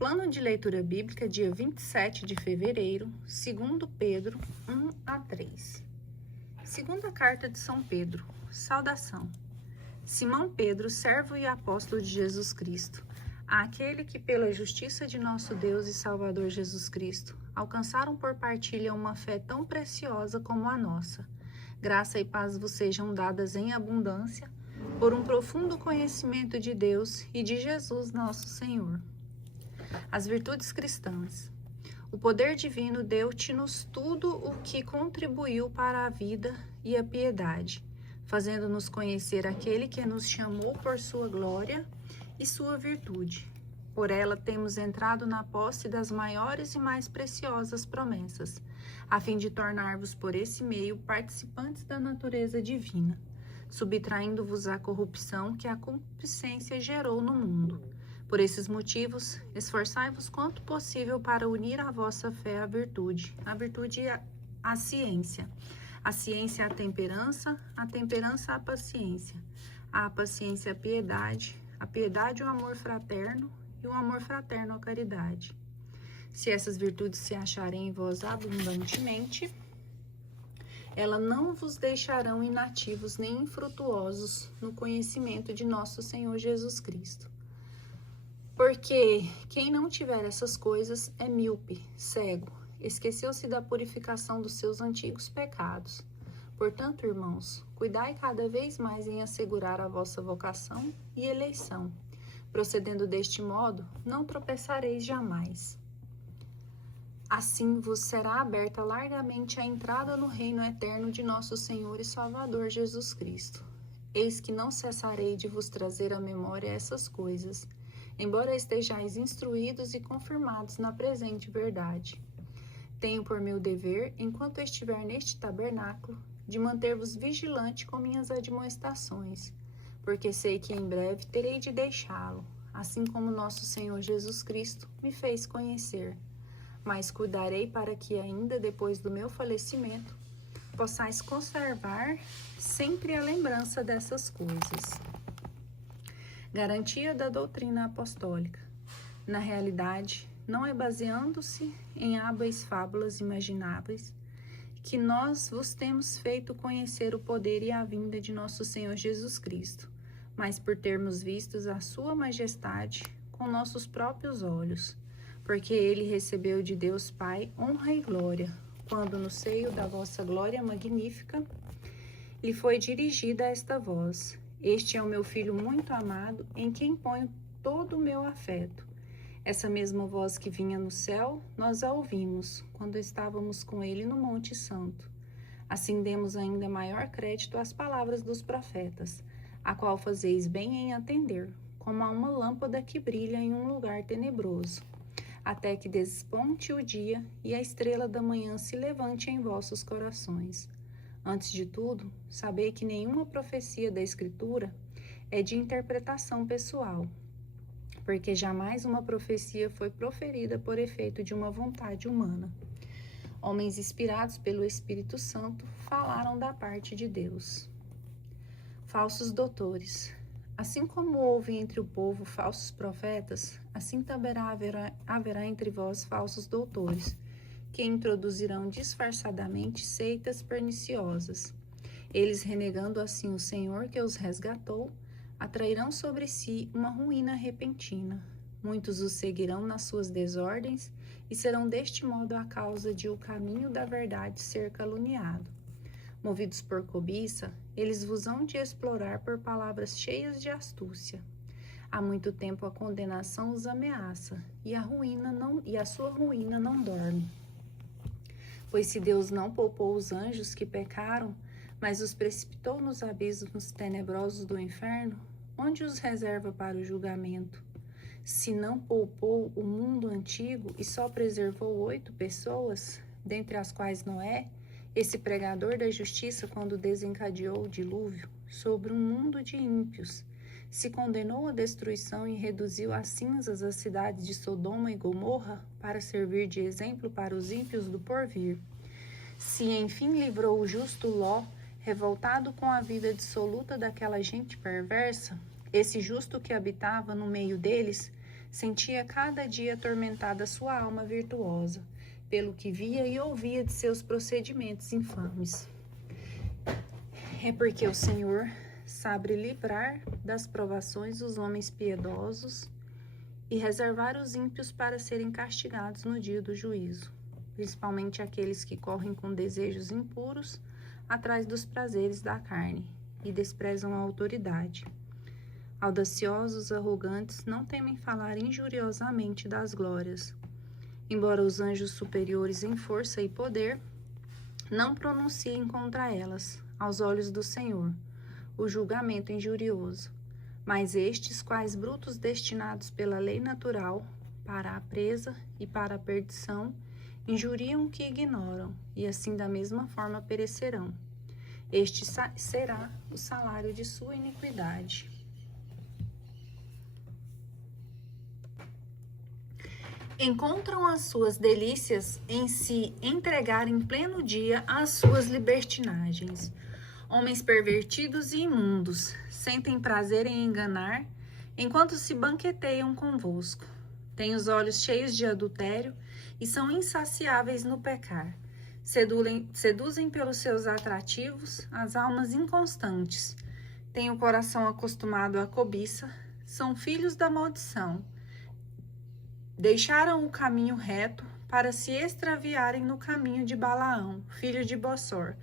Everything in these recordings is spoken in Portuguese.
Plano de leitura bíblica, dia 27 de fevereiro, 2 Pedro 1 a 3. Segunda carta de São Pedro. Saudação. Simão Pedro, servo e apóstolo de Jesus Cristo, àquele que pela justiça de nosso Deus e Salvador Jesus Cristo, alcançaram por partilha uma fé tão preciosa como a nossa. Graça e paz vos sejam dadas em abundância, por um profundo conhecimento de Deus e de Jesus nosso Senhor. As virtudes cristãs. O poder divino deu-te-nos tudo o que contribuiu para a vida e a piedade, fazendo-nos conhecer aquele que nos chamou por sua glória e sua virtude. Por ela temos entrado na posse das maiores e mais preciosas promessas, a fim de tornar-vos por esse meio participantes da natureza divina, subtraindo-vos à corrupção que a concupiscência gerou no mundo. Por esses motivos, esforçai-vos quanto possível para unir à vossa fé a virtude à ciência, a ciência à temperança à paciência a piedade o amor fraterno e o amor fraterno a caridade. Se essas virtudes se acharem em vós abundantemente, elas não vos deixarão inativos nem infrutuosos no conhecimento de nosso Senhor Jesus Cristo. Porque quem não tiver essas coisas é míope, cego, esqueceu-se da purificação dos seus antigos pecados. Portanto, irmãos, cuidai cada vez mais em assegurar a vossa vocação e eleição. Procedendo deste modo, não tropeçareis jamais. Assim vos será aberta largamente a entrada no reino eterno de nosso Senhor e Salvador Jesus Cristo. Eis que não cessarei de vos trazer à memória essas coisas, embora estejais instruídos e confirmados na presente verdade. Tenho por meu dever, enquanto estiver neste tabernáculo, de manter-vos vigilante com minhas admoestações, porque sei que em breve terei de deixá-lo, assim como nosso Senhor Jesus Cristo me fez conhecer. Mas cuidarei para que ainda depois do meu falecimento, possais conservar sempre a lembrança dessas coisas. Garantia da doutrina apostólica. Na realidade, não é baseando-se em hábeis fábulas imagináveis que nós vos temos feito conhecer o poder e a vinda de nosso Senhor Jesus Cristo, mas por termos vistos a sua majestade com nossos próprios olhos, porque ele recebeu de Deus Pai honra e glória, quando no seio da vossa glória magnífica lhe foi dirigida esta voz: este é o meu Filho muito amado, em quem ponho todo o meu afeto. Essa mesma voz que vinha no céu, nós a ouvimos, quando estávamos com ele no Monte Santo. Assim demos ainda maior crédito às palavras dos profetas, a qual fazeis bem em atender, como a uma lâmpada que brilha em um lugar tenebroso, até que desponte o dia e a estrela da manhã se levante em vossos corações. Antes de tudo, sabei que nenhuma profecia da Escritura é de interpretação pessoal, porque jamais uma profecia foi proferida por efeito de uma vontade humana. Homens inspirados pelo Espírito Santo falaram da parte de Deus. Falsos doutores. Assim como houve entre o povo falsos profetas, assim também haverá entre vós falsos doutores, que introduzirão disfarçadamente seitas perniciosas. Eles, renegando assim o Senhor que os resgatou, atrairão sobre si uma ruína repentina. Muitos os seguirão nas suas desordens e serão deste modo a causa de o caminho da verdade ser caluniado. Movidos por cobiça, eles vos hão de explorar por palavras cheias de astúcia. Há muito tempo a condenação os ameaça, e a sua ruína não dorme. Pois se Deus não poupou os anjos que pecaram, mas os precipitou nos abismos tenebrosos do inferno, onde os reserva para o julgamento? Se não poupou o mundo antigo e só preservou 8 pessoas, dentre as quais Noé, esse pregador da justiça, quando desencadeou o dilúvio sobre um mundo de ímpios, se condenou à destruição e reduziu a cinzas as cidades de Sodoma e Gomorra para servir de exemplo para os ímpios do porvir. Se enfim livrou o justo Ló, revoltado com a vida dissoluta daquela gente perversa, esse justo que habitava no meio deles, Sentia cada dia atormentada sua alma virtuosa, pelo que via e ouvia de seus procedimentos infames. É porque o Senhor sabe livrar das provações os homens piedosos e reservar os ímpios para serem castigados no dia do juízo, principalmente aqueles que correm com desejos impuros atrás dos prazeres da carne e desprezam a autoridade. Audaciosos, arrogantes, não temem falar injuriosamente das glórias. Embora os anjos superiores em força e poder não pronunciem contra elas, aos olhos do Senhor, o julgamento injurioso. Mas estes, quais brutos destinados pela lei natural para a presa e para a perdição, injuriam o que ignoram, e assim da mesma forma perecerão. Este será o salário de sua iniquidade. Encontram as suas delícias em se entregar em pleno dia às suas libertinagens. Homens pervertidos e imundos sentem prazer em enganar, enquanto se banqueteiam convosco. Têm os olhos cheios de adultério e são insaciáveis no pecar. Seduzem pelos seus atrativos as almas inconstantes. Têm o coração acostumado à cobiça, são filhos da maldição. Deixaram o caminho reto para se extraviarem no caminho de Balaão, filho de Bossor,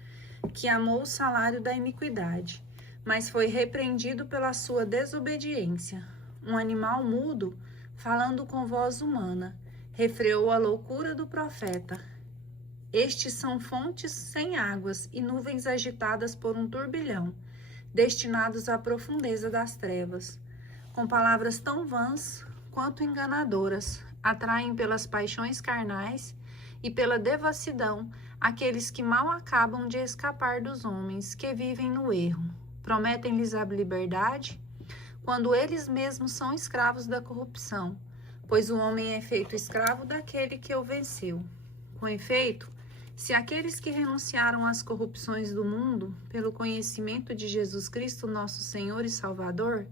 que amou o salário da iniquidade, mas foi repreendido pela sua desobediência. Um animal mudo, falando com voz humana, refreou a loucura do profeta. Estes são fontes sem águas e nuvens agitadas por um turbilhão, destinados à profundeza das trevas. Com palavras tão vãs quanto enganadoras, atraem pelas paixões carnais e pela devassidão aqueles que mal acabam de escapar dos homens que vivem no erro. Prometem-lhes a liberdade, quando eles mesmos são escravos da corrupção, pois o homem é feito escravo daquele que o venceu. Com efeito, se aqueles que renunciaram às corrupções do mundo, pelo conhecimento de Jesus Cristo, nosso Senhor e Salvador,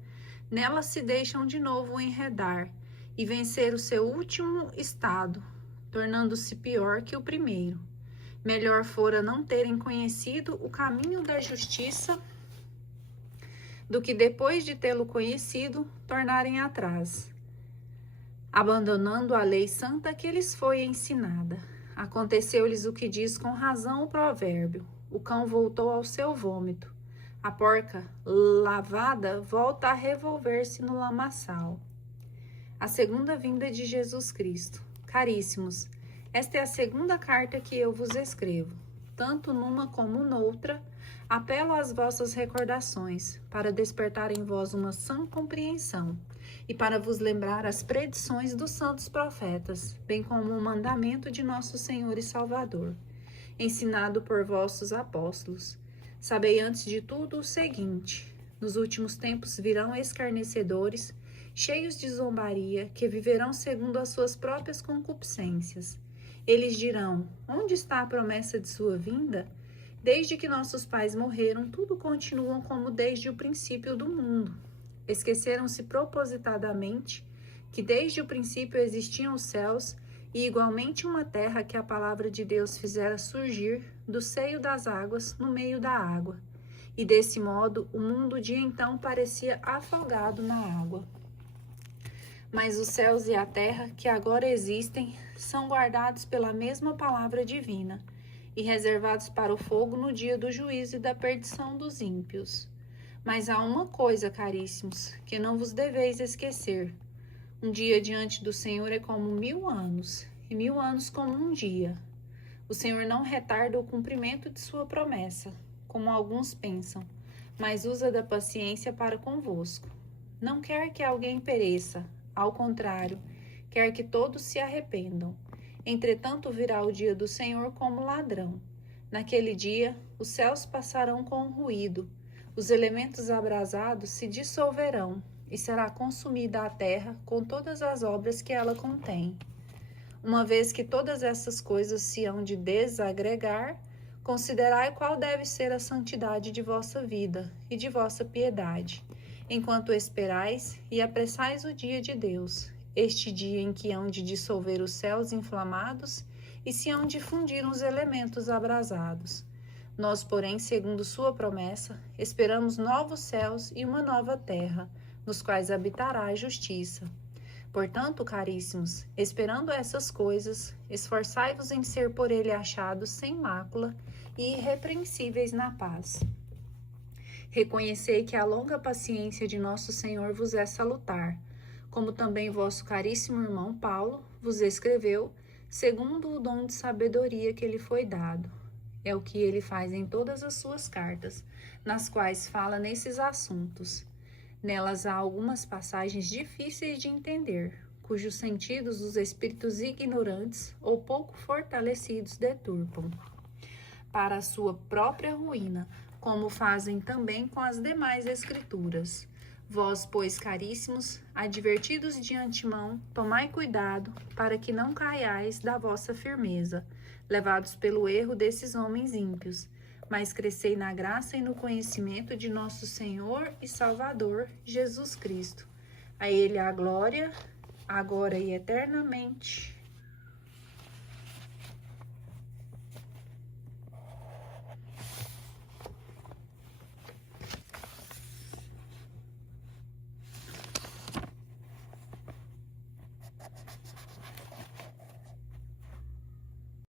nelas se deixam de novo enredar e vencer o seu último estado, tornando-se pior que o primeiro. Melhor fora não terem conhecido o caminho da justiça do que depois de tê-lo conhecido, tornarem atrás, abandonando a lei santa que lhes foi ensinada. Aconteceu-lhes o que diz com razão o provérbio: o cão voltou ao seu vômito, a porca lavada volta a revolver-se no lamaçal. A segunda vinda de Jesus Cristo. Caríssimos, esta é a segunda carta que eu vos escrevo. Tanto numa como noutra, apelo às vossas recordações, para despertar em vós uma sã compreensão, e para vos lembrar as predições dos santos profetas, bem como o mandamento de nosso Senhor e Salvador, ensinado por vossos apóstolos. Sabei antes de tudo o seguinte: nos últimos tempos virão escarnecedores, cheios de zombaria, que viverão segundo as suas próprias concupiscências. Eles dirão: onde está a promessa de sua vinda? Desde que nossos pais morreram, tudo continua como desde o princípio do mundo. Esqueceram-se propositadamente que desde o princípio existiam os céus e igualmente uma terra que a palavra de Deus fizera surgir do seio das águas no meio da água. E desse modo o mundo de então parecia afogado na água. Mas os céus e a terra, que agora existem, são guardados pela mesma palavra divina e reservados para o fogo no dia do juízo e da perdição dos ímpios. Mas há uma coisa, caríssimos, que não vos deveis esquecer. Um dia diante do Senhor é como 1000 anos, e 1000 anos como um dia. O Senhor não retarda o cumprimento de sua promessa, como alguns pensam, mas usa da paciência para convosco. Não quer que alguém pereça, ao contrário, quer que todos se arrependam. Entretanto, virá o dia do Senhor como ladrão. Naquele dia, os céus passarão com ruído, os elementos abrasados se dissolverão, e será consumida a terra com todas as obras que ela contém. Uma vez que todas essas coisas se hão de desagregar, considerai qual deve ser a santidade de vossa vida e de vossa piedade, enquanto esperais e apressais o dia de Deus, este dia em que hão de dissolver os céus inflamados e se hão de fundir os elementos abrasados. Nós, porém, segundo sua promessa, esperamos novos céus e uma nova terra, nos quais habitará a justiça. Portanto, caríssimos, esperando essas coisas, esforçai-vos em ser por ele achados sem mácula e irrepreensíveis na paz. Reconhecei que a longa paciência de nosso Senhor vos é salutar, como também vosso caríssimo irmão Paulo vos escreveu, segundo o dom de sabedoria que lhe foi dado. É o que ele faz em todas as suas cartas, nas quais fala nesses assuntos. Nelas há algumas passagens difíceis de entender, cujos sentidos os espíritos ignorantes ou pouco fortalecidos deturpam, para a sua própria ruína, como fazem também com as demais escrituras. Vós, pois, caríssimos, advertidos de antemão, tomai cuidado para que não caiais da vossa firmeza, levados pelo erro desses homens ímpios, mas crescei na graça e no conhecimento de nosso Senhor e Salvador, Jesus Cristo. A Ele a glória, agora e eternamente.